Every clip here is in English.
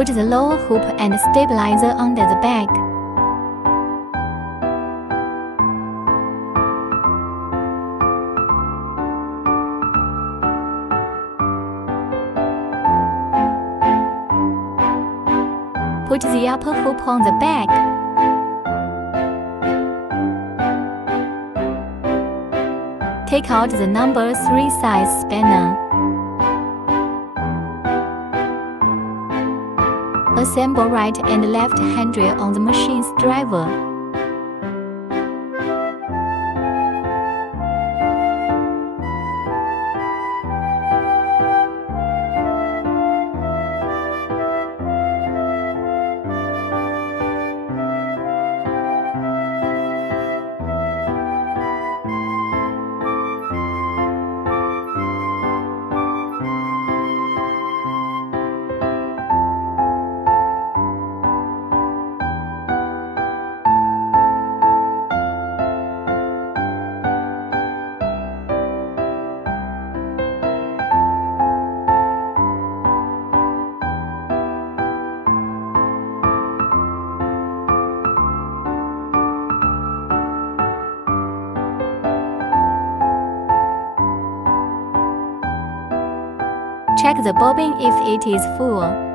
Put the lower hoop and stabilizer under the bag. Put the upper hoop on the bag. Take out the number 3 size spanner. Assemble right and left handrail on the machine's driver. Check the bobbin if it is full.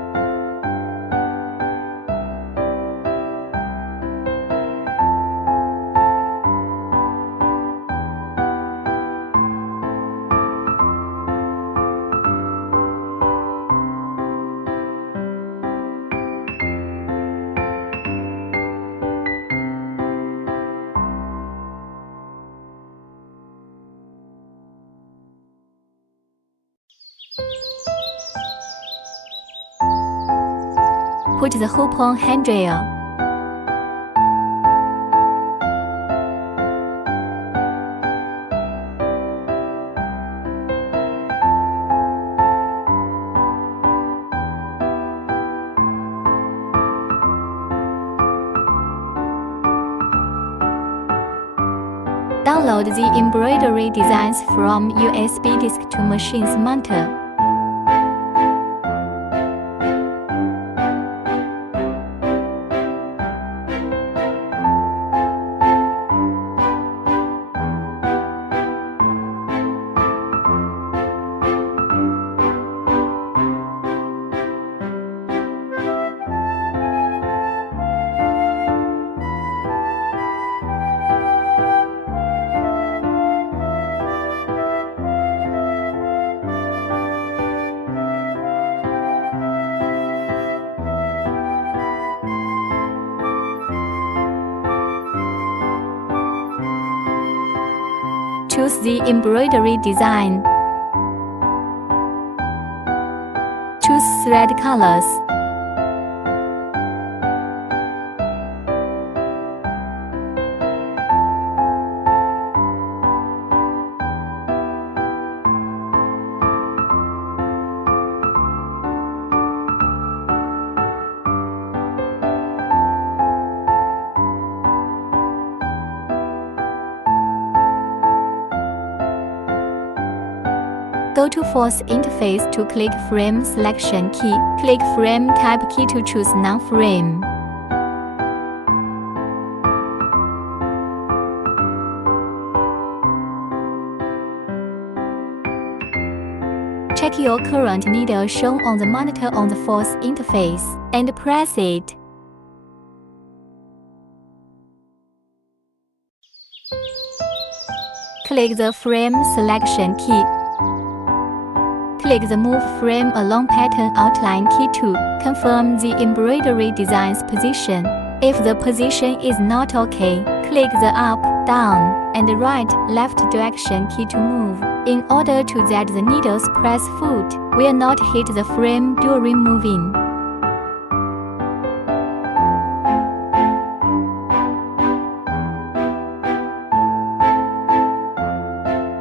Put the hoop on handrail. Download the embroidery designs from USB disk to machine's mounter. Choose the embroidery design. Choose thread colors. Go to Force Interface to click Frame Selection key. Click Frame Type key to choose Non-Frame. Check your current needle shown on the monitor on the Force Interface, and press it. Click the Frame Selection key. Click the Move Frame Along Pattern Outline key to confirm the embroidery design's position. If the position is not OK, click the Up, Down, and Right, Left direction key to move, in order to that the needle's press foot will not hit the frame during moving.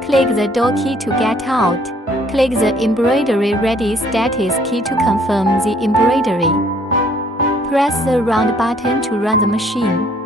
Click the Door key to get out. Click the Embroidery Ready Status key to confirm the embroidery. Press the Round button to run the machine.